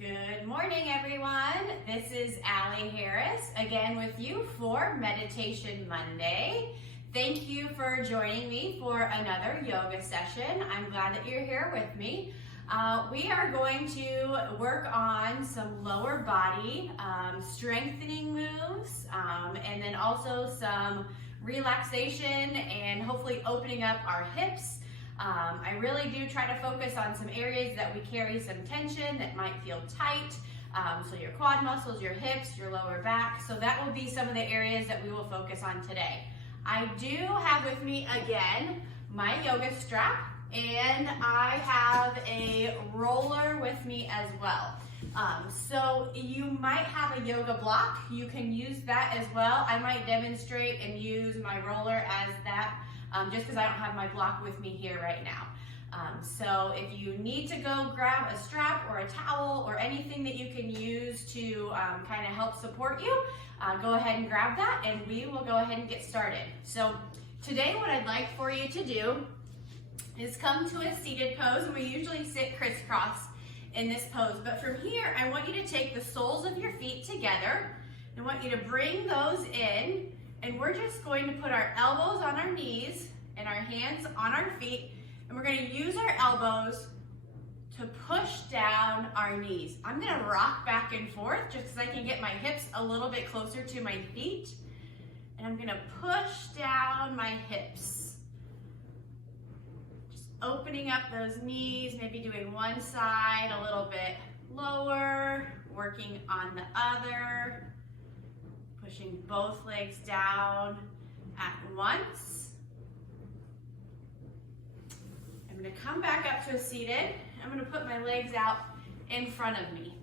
Good morning, everyone. This is Allie Harris, again with you for Meditation Monday. Thank you for joining me for another yoga session. I'm glad that you're here with me. We are going to work on some lower body strengthening moves and then also some relaxation and hopefully opening up our hips. I really do try to focus on some areas that we carry some tension that might feel tight. So your quad muscles, your hips, your lower back. So that will be some of the areas that we will focus on today. I do have with me again my yoga strap, and I have a roller with me as well. So you might have a yoga block. You can use that as well. I might demonstrate and use my roller as that. Just because I don't have my block with me here right now. So if you need to go grab a strap or a towel or anything that you can use to kind of help support you, go ahead and grab that and we will go ahead and get started. So today what I'd like for you to do is come to a seated pose, and we usually sit crisscross in this pose. But from here, I want you to take the soles of your feet together. I want you to bring those in. And we're just going to put our elbows on our knees and our hands on our feet, and we're going to use our elbows to push down our knees. I'm going to rock back and forth just so I can get my hips a little bit closer to my feet, and I'm going to push down my hips. Just opening up those knees, maybe doing one side a little bit lower, working on the other. Pushing both legs down at once. I'm going to come back up to a seated. I'm going to put my legs out in front of me.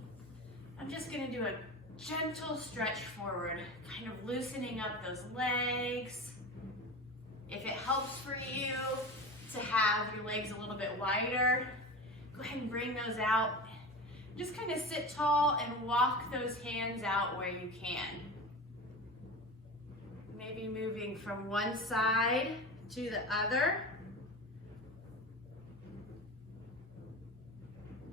I'm just going to do a gentle stretch forward, kind of loosening up those legs. If it helps for you to have your legs a little bit wider, go ahead and bring those out. Just kind of sit tall and walk those hands out where you can. Maybe moving from one side to the other.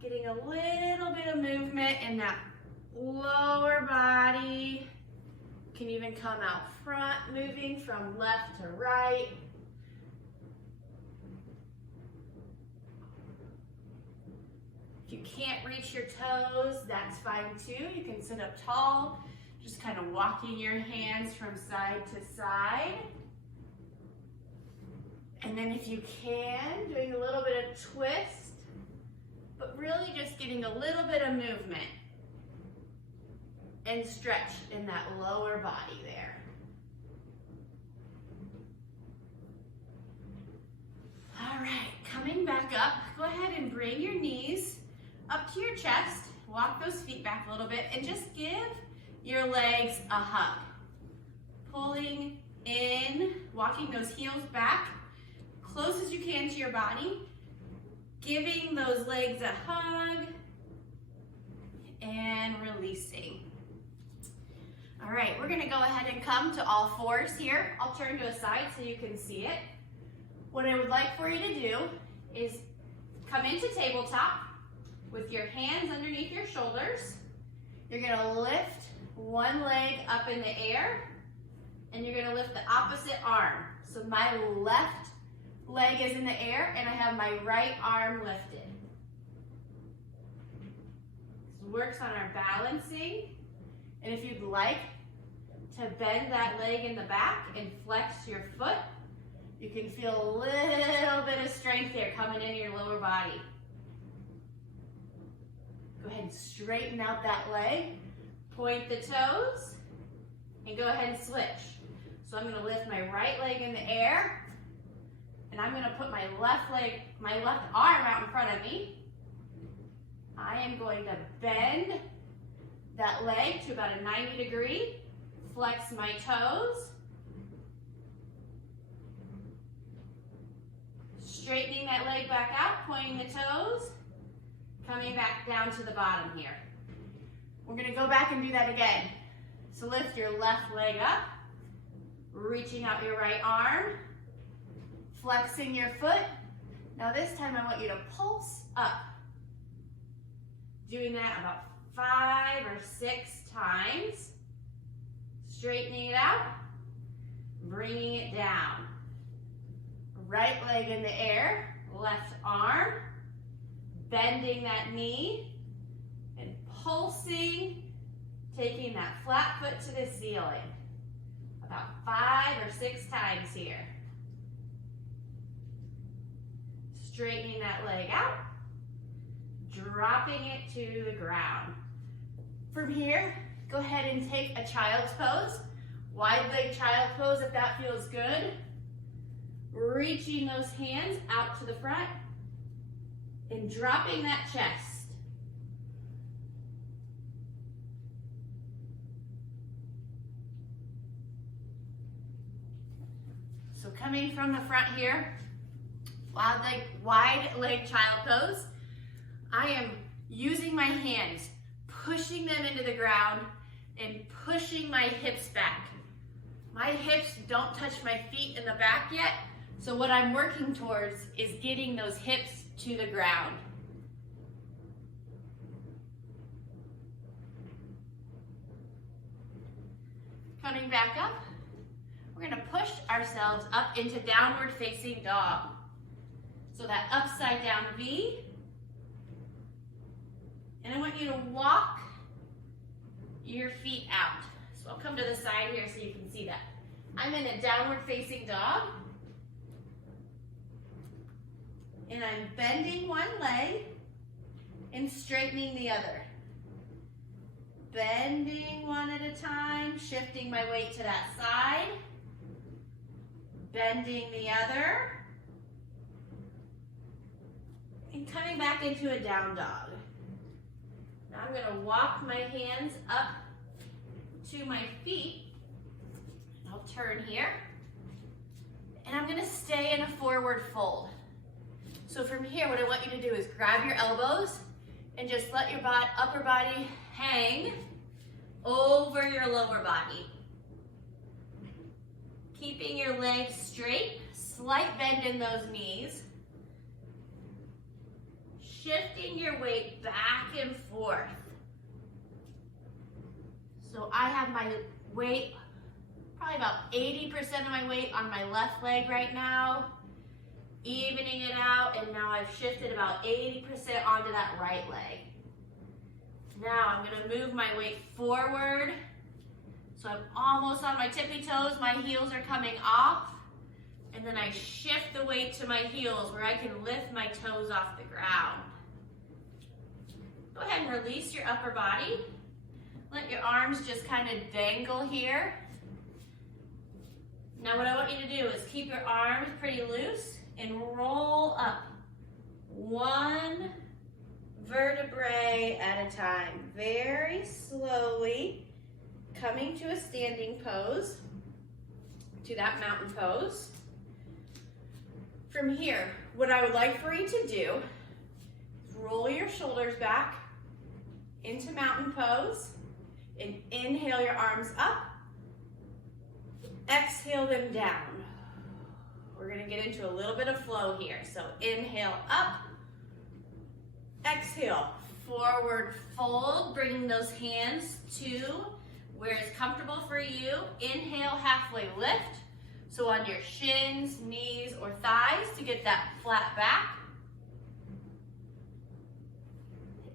Getting a little bit of movement in that lower body. You can even come out front, moving from left to right. If you can't reach your toes, that's fine too. You can sit up tall. Just kind of walking your hands from side to side. And then if you can, doing a little bit of twist, but really just getting a little bit of movement and stretch in that lower body there. All right, coming back up, go ahead and bring your knees up to your chest. Walk those feet back a little bit and just give your legs a hug. Pulling in, walking those heels back, close as you can to your body, giving those legs a hug, and releasing. All right, we're gonna go ahead and come to all fours here. I'll turn to a side so you can see it. What I would like for you to do is come into tabletop with your hands underneath your shoulders. You're gonna lift one leg up in the air, and you're gonna lift the opposite arm. So my left leg is in the air, and I have my right arm lifted. This works on our balancing, and if you'd like to bend that leg in the back and flex your foot, you can feel a little bit of strength here coming into your lower body. Go ahead and straighten out that leg. Point the toes and go ahead and switch. So I'm going to lift my right leg in the air, and I'm going to put my left arm out in front of me. I am going to bend that leg to about a 90 degree, flex my toes, straightening that leg back out, pointing the toes, coming back down to the bottom here. We're going to go back and do that again. So lift your left leg up, reaching out your right arm, flexing your foot. Now this time I want you to pulse up. Doing that about 5 or 6 times. Straightening it out, bringing it down. Right leg in the air, left arm, bending that knee, and pulsing, taking that flat foot to the ceiling. About 5 or 6 times here. Straightening that leg out, dropping it to the ground. From here, go ahead and take a child's pose. Wide leg child pose if that feels good. Reaching those hands out to the front and dropping that chest. So coming from the front here, wide leg child pose. I am using my hands, pushing them into the ground and pushing my hips back. My hips don't touch my feet in the back yet, so what I'm working towards is getting those hips to the ground. Coming back up, we're gonna push ourselves up into downward facing dog. So that upside down V. And I want you to walk your feet out. So I'll come to the side here so you can see that. I'm in a downward facing dog. And I'm bending one leg and straightening the other. Bending one at a time, shifting my weight to that side. Bending the other. And coming back into a down dog. Now I'm going to walk my hands up to my feet. I'll turn here. And I'm going to stay in a forward fold. So from here, what I want you to do is grab your elbows and just let your upper body hang over your lower body. Keeping your legs straight, slight bend in those knees. Shifting your weight back and forth. So I have my weight, probably about 80% of my weight on my left leg right now, evening it out, and now I've shifted about 80% onto that right leg. Now I'm gonna move my weight forward. So I'm almost on my tippy toes, my heels are coming off, and then I shift the weight to my heels where I can lift my toes off the ground. Go ahead and release your upper body. Let your arms just kind of dangle here. Now what I want you to do is keep your arms pretty loose and roll up. One vertebrae at a time. Very slowly coming to a standing pose, to that mountain pose. From here, what I would like for you to do is roll your shoulders back into mountain pose and inhale your arms up. Exhale them down. We're gonna get into a little bit of flow here. So inhale up, exhale, forward fold, bringing those hands to where it's comfortable for you. Inhale, halfway lift. So on your shins, knees, or thighs to get that flat back.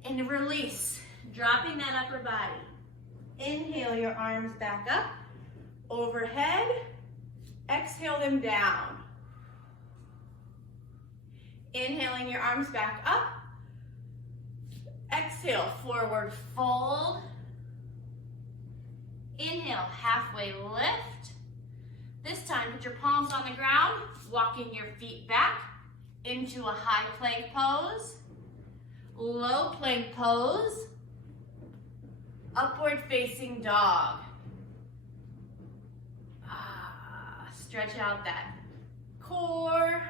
And release, dropping that upper body. Inhale your arms back up, overhead. Exhale them down. Inhaling your arms back up. Exhale, forward fold. Inhale, halfway lift. This time, put your palms on the ground, walking your feet back into a high plank pose, low plank pose, upward facing dog. Stretch out that core.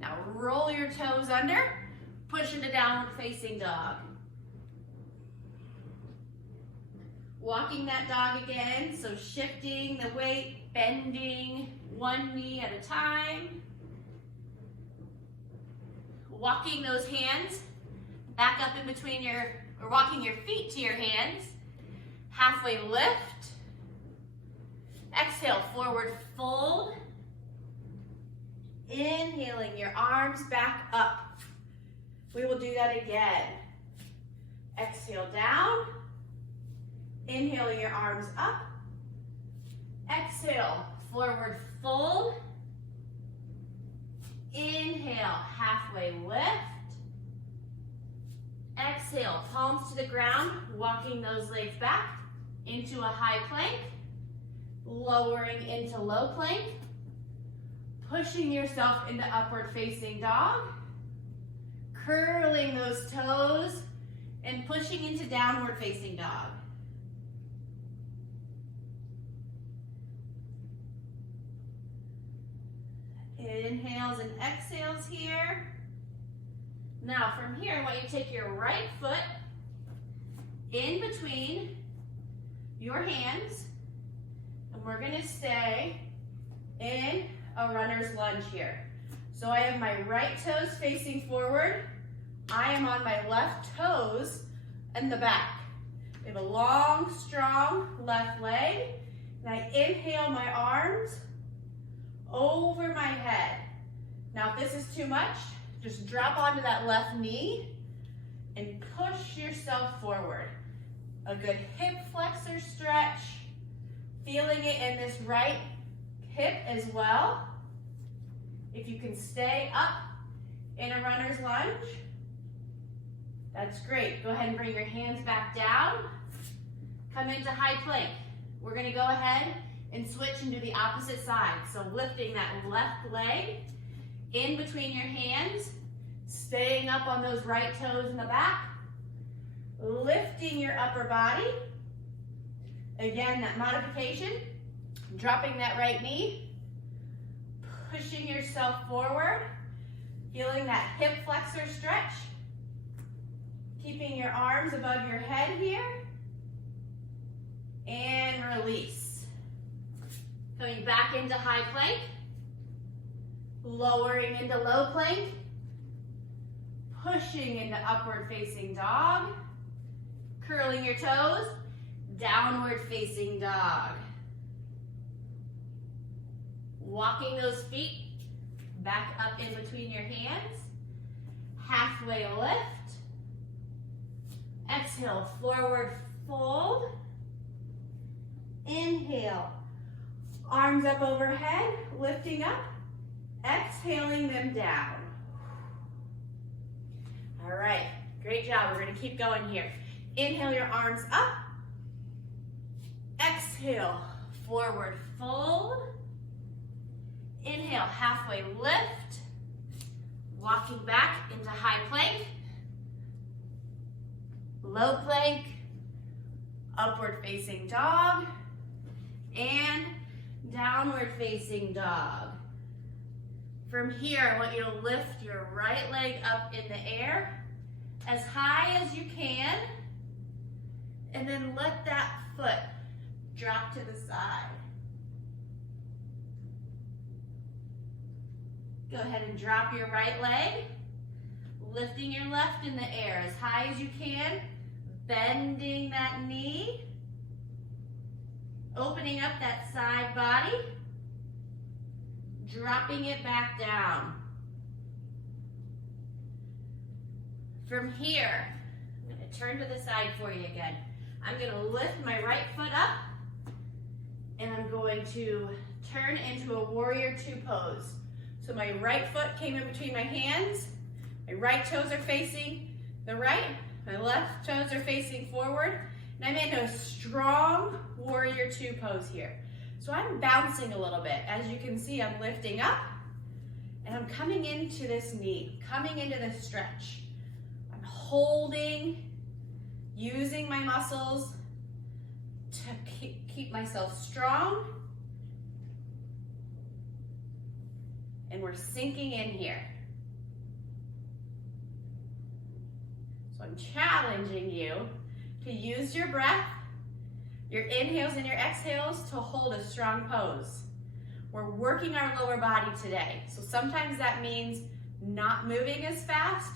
Now roll your toes under, push into downward facing dog. Walking that dog again, so shifting the weight, bending one knee at a time. Walking those hands back up in between your We're walking your feet to your hands. Halfway lift. Exhale, forward fold. Inhaling your arms back up. We will do that again. Exhale down. Inhaling your arms up. Exhale, forward fold. Inhale, halfway lift. Exhale, palms to the ground, walking those legs back into a high plank. Lowering into low plank. Pushing yourself into upward facing dog. Curling those toes and pushing into downward facing dog. Inhales and exhales here. Now from here, I want you to take your right foot in between your hands, and we're gonna stay in a runner's lunge here. So I have my right toes facing forward. I am on my left toes in the back. We have a long, strong left leg, and I inhale my arms over my head. Now if this is too much, just drop onto that left knee and push yourself forward. A good hip flexor stretch. Feeling it in this right hip as well. If you can stay up in a runner's lunge, that's great. Go ahead and bring your hands back down. Come into high plank. We're gonna go ahead and switch and do the opposite side. So lifting that left leg in between your hands, staying up on those right toes in the back, lifting your upper body. Again, that modification, dropping that right knee, pushing yourself forward, feeling that hip flexor stretch, keeping your arms above your head here, and release. Coming back into high plank, lowering into low plank, pushing into upward facing dog, curling your toes, downward facing dog. Walking those feet back up in between your hands, halfway lift. Exhale, forward fold. Inhale, arms up overhead, lifting up, exhaling them down. All right, great job. We're gonna keep going here. Inhale your arms up. Exhale, forward fold. Inhale, halfway lift. Walking back into high plank. Low plank. Upward facing dog. And downward facing dog. From here, I want you to lift your right leg up in the air as high as you can, and then let that foot drop to the side. Go ahead and drop your right leg, lifting your left in the air as high as you can, bending that knee, opening up that side body, dropping it back down. From here, I'm going to turn to the side for you again. I'm going to lift my right foot up, and I'm going to turn into a warrior two pose. So my right foot came in between my hands, my right toes are facing the right, my left toes are facing forward, and I'm in a strong warrior two pose here. So I'm bouncing a little bit. As you can see, I'm lifting up, and I'm coming into this knee, coming into this stretch. I'm holding, using my muscles to keep myself strong. And we're sinking in here. So I'm challenging you to use your breath, your inhales and your exhales to hold a strong pose. We're working our lower body today. So sometimes that means not moving as fast,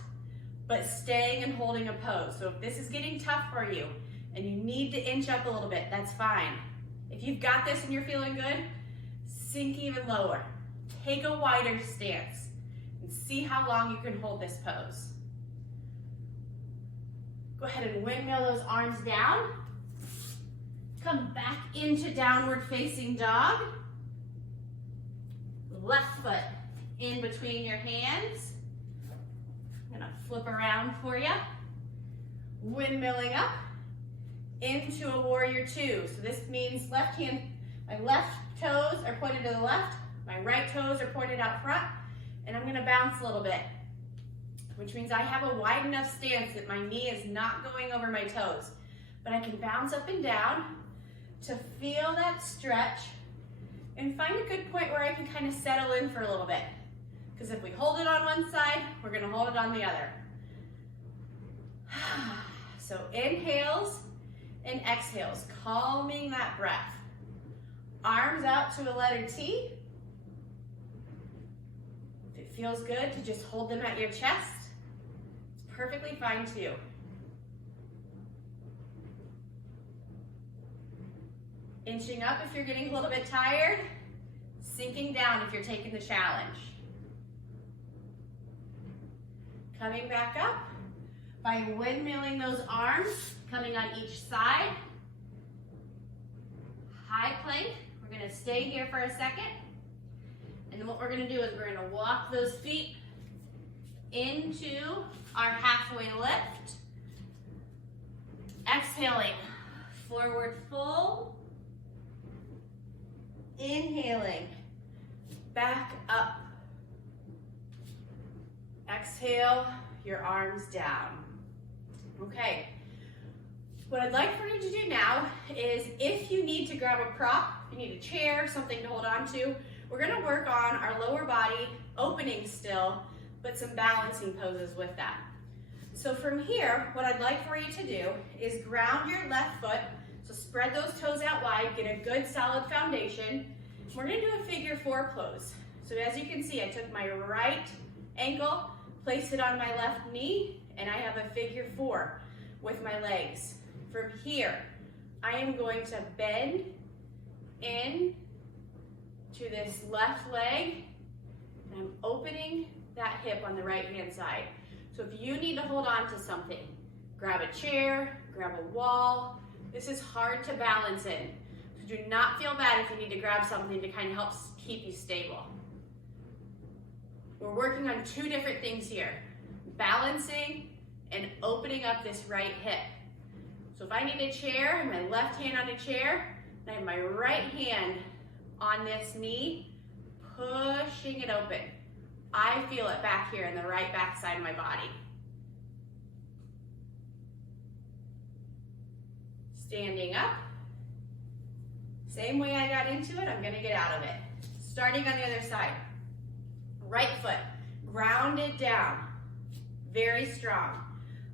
but staying and holding a pose. So if this is getting tough for you and you need to inch up a little bit, that's fine. If you've got this and you're feeling good, sink even lower. Take a wider stance and see how long you can hold this pose. Go ahead and windmill those arms down. Come back into downward facing dog. Left foot in between your hands. I'm gonna flip around for you. Windmilling up into a warrior two. So this means left hand, my left toes are pointed to the left, my right toes are pointed out front, and I'm gonna bounce a little bit, which means I have a wide enough stance that my knee is not going over my toes, but I can bounce up and down to feel that stretch and find a good point where I can kind of settle in for a little bit. Because if we hold it on one side, we're gonna hold it on the other. So inhales and exhales, calming that breath. Arms out to a letter T. If it feels good to just hold them at your chest, it's perfectly fine too. Inching up if you're getting a little bit tired, sinking down if you're taking the challenge. Coming back up by windmilling those arms, coming on each side. High plank, we're gonna stay here for a second. And then what we're gonna do is we're gonna walk those feet into our halfway lift. Exhaling, forward fold. Inhaling, back up. Exhale, your arms down. Okay, what I'd like for you to do now is if you need to grab a prop, you need a chair, something to hold on to, we're gonna work on our lower body opening still, but some balancing poses with that. So from here, what I'd like for you to do is ground your left foot. So spread those toes out wide, get a good solid foundation. We're gonna do a figure four pose. So as you can see, I took my right ankle, placed it on my left knee, and I have a figure four with my legs. From here, I am going to bend in to this left leg, and I'm opening that hip on the right hand side. So if you need to hold on to something, grab a chair, grab a wall. This is hard to balance in. So do not feel bad if you need to grab something to kind of help keep you stable. We're working on two different things here, balancing and opening up this right hip. So if I need a chair, and my left hand on a chair, and I have my right hand on this knee, pushing it open. I feel it back here in the right back side of my body. Standing up. Same way I got into it, I'm gonna get out of it. Starting on the other side. Right foot, grounded down, very strong.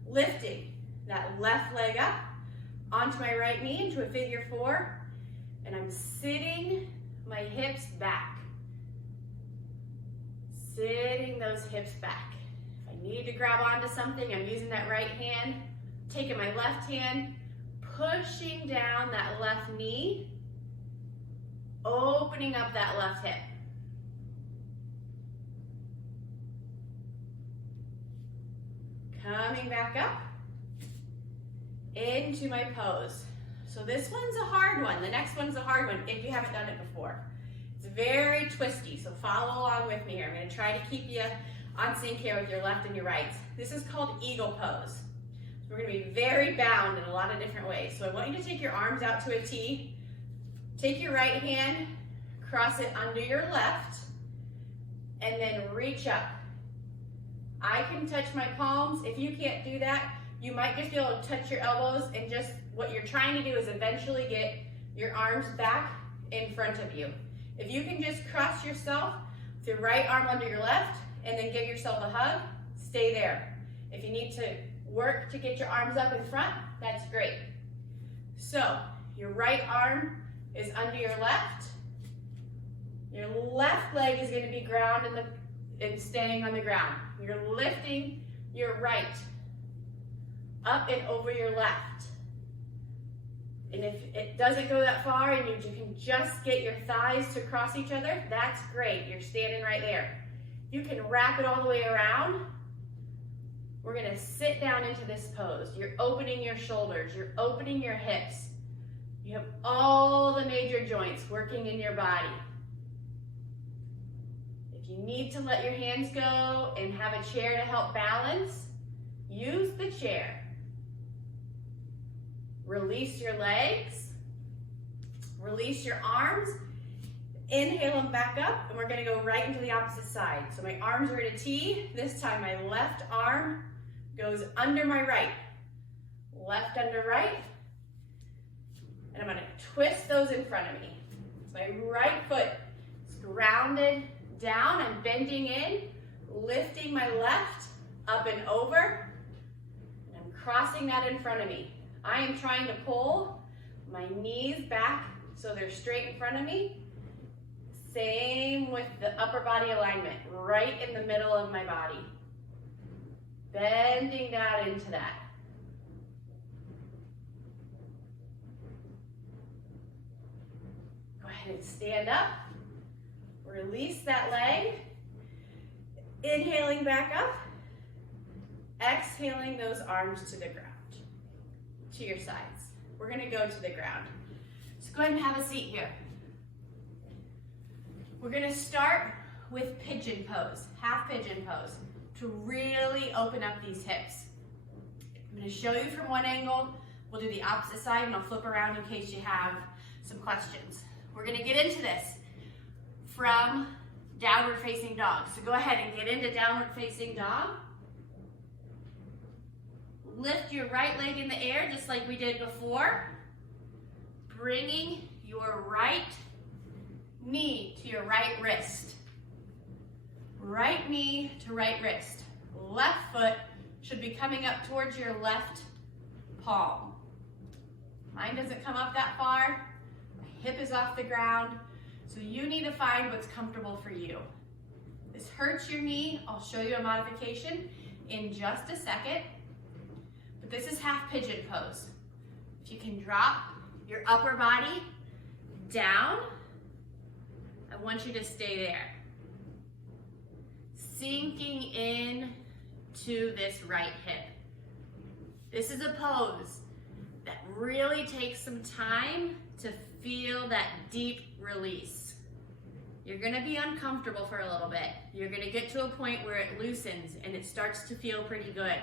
Lifting that left leg up onto my right knee into a figure four, and I'm sitting my hips back. Sitting those hips back. If I need to grab onto something, I'm using that right hand, taking my left hand, pushing down that left knee, opening up that left hip. Coming back up into my pose. So this one's a hard one. The next one's a hard one if you haven't done it before. It's very twisty, so follow along with me here. I'm going to try to keep you on sync here with your left and your right. This is called eagle pose. So we're going to be very bound in a lot of different ways. So I want you to take your arms out to a T. Take your right hand, cross it under your left, and then reach up. I can touch my palms. If you can't do that, you might just be able to touch your elbows, and just what you're trying to do is eventually get your arms back in front of you. If you can just cross yourself with your right arm under your left and then give yourself a hug, stay there. If you need to work to get your arms up in front, that's great. So your right arm is under your left. Your left leg is going to be grounded and staying on the ground. You're lifting your right, up and over your left. And if it doesn't go that far and you can just get your thighs to cross each other, that's great. You're standing right there. You can wrap it all the way around. We're gonna sit down into this pose. You're opening your shoulders, you're opening your hips. You have all the major joints working in your body. If you need to let your hands go and have a chair to help balance, use the chair. Release your legs, release your arms, inhale them back up, and we're gonna go right into the opposite side. So my arms are in a T. This time my left arm goes under my right. Left under right. And I'm gonna twist those in front of me. So my right foot is grounded down. I'm bending in, lifting my left up and over. And I'm crossing that in front of me. I am trying to pull my knees back so they're straight in front of me. Same with the upper body alignment, right in the middle of my body. Bending down into that. Go ahead and stand up. Release that leg. Inhaling back up. Exhaling those arms to the ground, to your sides. We're gonna go to the ground. So go ahead and have a seat here. We're gonna start with pigeon pose, half pigeon pose, to really open up these hips. I'm gonna show you from one angle. We'll do the opposite side and I'll flip around in case you have some questions. We're gonna get into this from downward facing dog. So go ahead and get into downward facing dog. Lift your right leg in the air just like we did before. Bringing your right knee to your right wrist. Right knee to right wrist. Left foot should be coming up towards your left palm. Mine doesn't come up that far. My hip is off the ground. So you need to find what's comfortable for you. This hurts your knee. I'll show you a modification in just a second. But this is half pigeon pose. If you can drop your upper body down, I want you to stay there. Sinking in to this right hip. This is a pose that really takes some time to feel that deep release. You're gonna be uncomfortable for a little bit. You're gonna get to a point where it loosens and it starts to feel pretty good.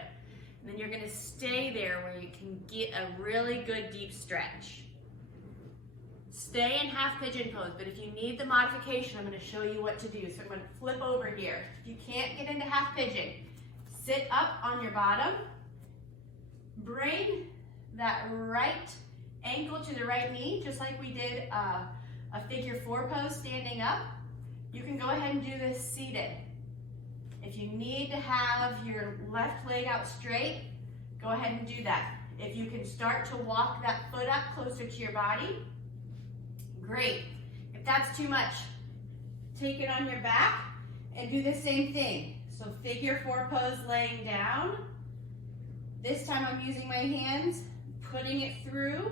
And then you're gonna stay there where you can get a really good deep stretch. Stay in half pigeon pose, but if you need the modification, I'm gonna show you what to do. So I'm gonna flip over here. If you can't get into half pigeon, sit up on your bottom, bring that right ankle to the right knee, just like we did a figure 4 pose standing up. You can go ahead and do this seated. If you need to have your left leg out straight, go ahead and do that. If you can start to walk that foot up closer to your body, great. If that's too much, take it on your back and do the same thing. So figure 4 pose laying down. This time I'm using my hands, putting it through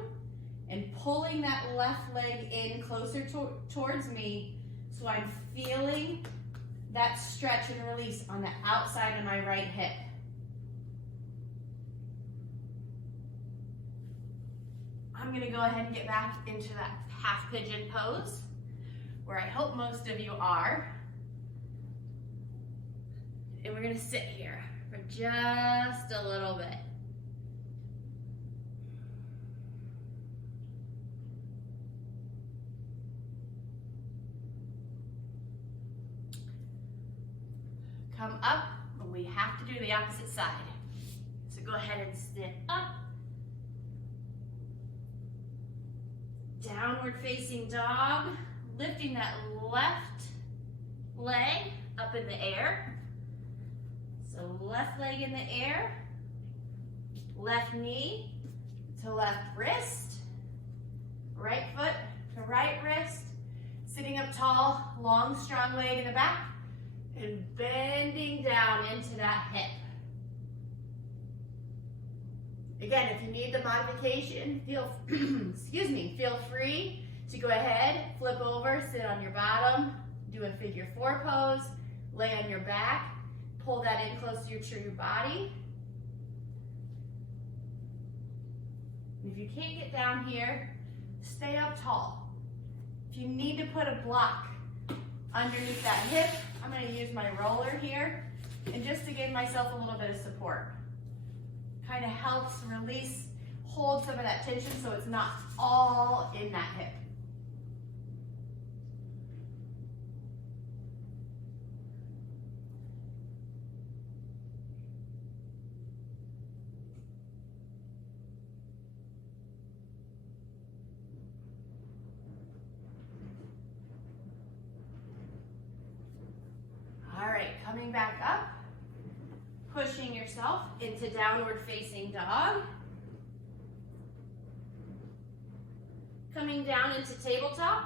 and pulling that left leg in closer towards me so I'm feeling that stretch and release on the outside of my right hip. I'm gonna go ahead and get back into that half pigeon pose, where I hope most of you are. And we're gonna sit here for just a little bit. Come up, and we have to do the opposite side. So go ahead and sit up. Downward facing dog, lifting that left leg up in the air. So left leg in the air, left knee to left wrist, right foot to right wrist, sitting up tall, long, strong leg in the back, and bending down into that hip. Again, if you need the modification, feel free to go ahead, flip over, sit on your bottom, do a figure 4 pose, lay on your back, pull that in closer to your body. If you can't get down here, stay up tall. If you need to put a block underneath that hip, I'm going to use my roller here, and just to give myself a little bit of support. Kind of helps release, hold some of that tension so it's not all in that hip. All right, coming back up. Pushing yourself into downward facing dog. Coming down into tabletop.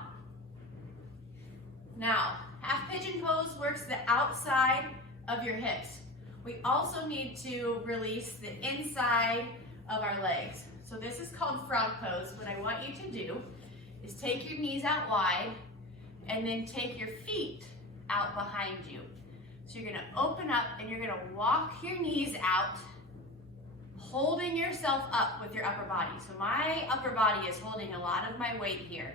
Now, half pigeon pose works the outside of your hips. We also need to release the inside of our legs. So this is called frog pose. What I want you to do is take your knees out wide and then take your feet out behind you. So you're gonna open up and you're gonna walk your knees out, holding yourself up with your upper body. So my upper body is holding a lot of my weight here.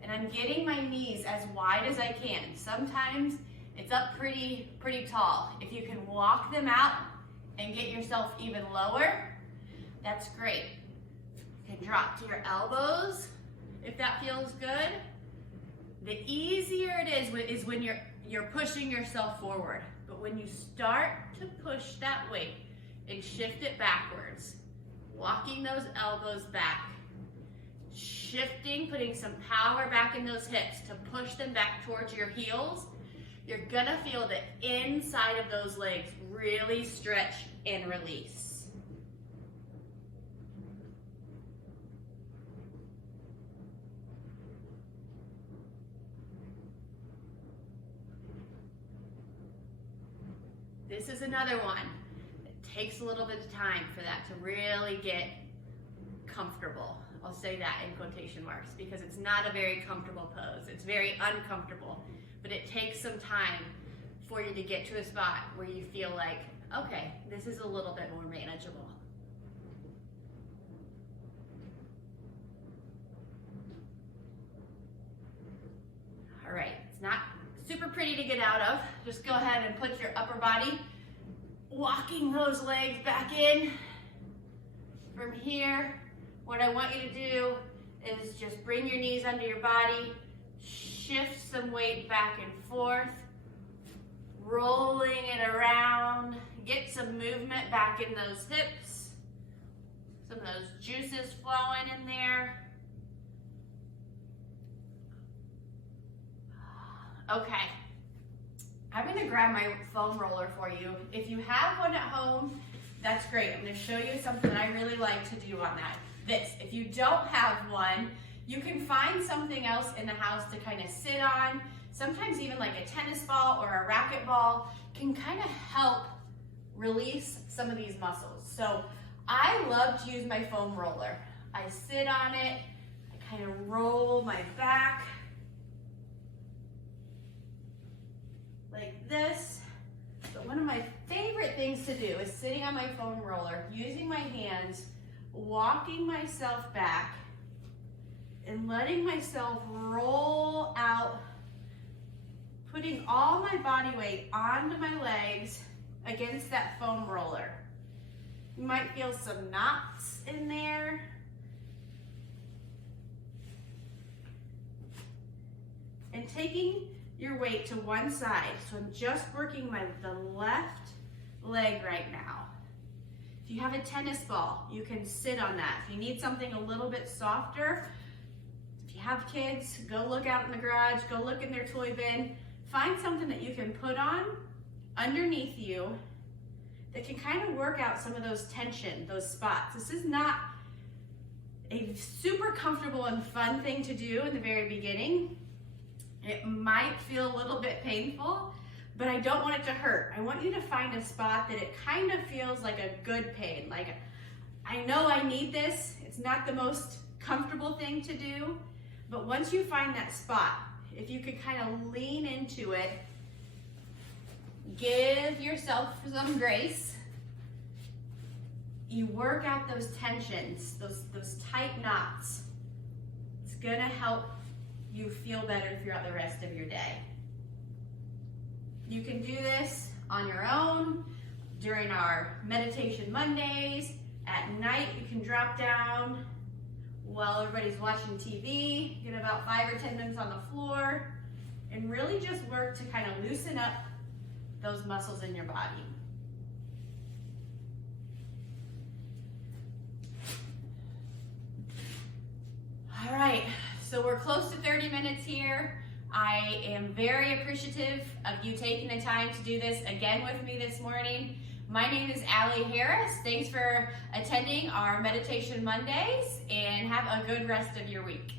And I'm getting my knees as wide as I can. Sometimes it's up pretty tall. If you can walk them out and get yourself even lower, that's great. You can drop to your elbows if that feels good. The easier it is when you're pushing yourself forward. But when you start to push that weight and shift it backwards, walking those elbows back, shifting, putting some power back in those hips to push them back towards your heels, you're gonna feel the inside of those legs really stretch and release. This is another one. It takes a little bit of time for that to really get comfortable. I'll say that in quotation marks because it's not a very comfortable pose. It's very uncomfortable, but it takes some time for you to get to a spot where you feel like, okay, this is a little bit more manageable. All right, it's not super pretty to get out of. Just go ahead and put your upper body, walking those legs back in. From here, what I want you to do is just bring your knees under your body, shift some weight back and forth, rolling it around, get some movement back in those hips, some of those juices flowing in there. Okay, I'm gonna grab my foam roller for you. If you have one at home, that's great. I'm gonna show you something I really like to do on that. If you don't have one, you can find something else in the house to kind of sit on. Sometimes even like a tennis ball or a racket ball can kind of help release some of these muscles. So I love to use my foam roller. I sit on it, I kind of roll my back like this. But one of my favorite things to do is sitting on my foam roller, using my hands, walking myself back and letting myself roll out, putting all my body weight onto my legs against that foam roller. You might feel some knots in there. And taking your weight to one side. So I'm just working the left leg right now. If you have a tennis ball, you can sit on that. If you need something a little bit softer, if you have kids, go look out in the garage, go look in their toy bin. Find something that you can put on underneath you that can kind of work out some of those tension, those spots. This is not a super comfortable and fun thing to do in the very beginning. It might feel a little bit painful, but I don't want it to hurt. I want you to find a spot that it kind of feels like a good pain, like I know I need this. It's not the most comfortable thing to do, but once you find that spot, if you could kind of lean into it, give yourself some grace. You work out those tensions, those tight knots. It's gonna help you feel better throughout the rest of your day. You can do this on your own during our Meditation Mondays. At night, you can drop down while everybody's watching TV, get about 5 or 10 minutes on the floor, and really just work to kind of loosen up those muscles in your body. All right, so we're close to 30 minutes here. I am very appreciative of you taking the time to do this again with me this morning. My name is Allie Harris. Thanks for attending our Meditation Mondays, and have a good rest of your week.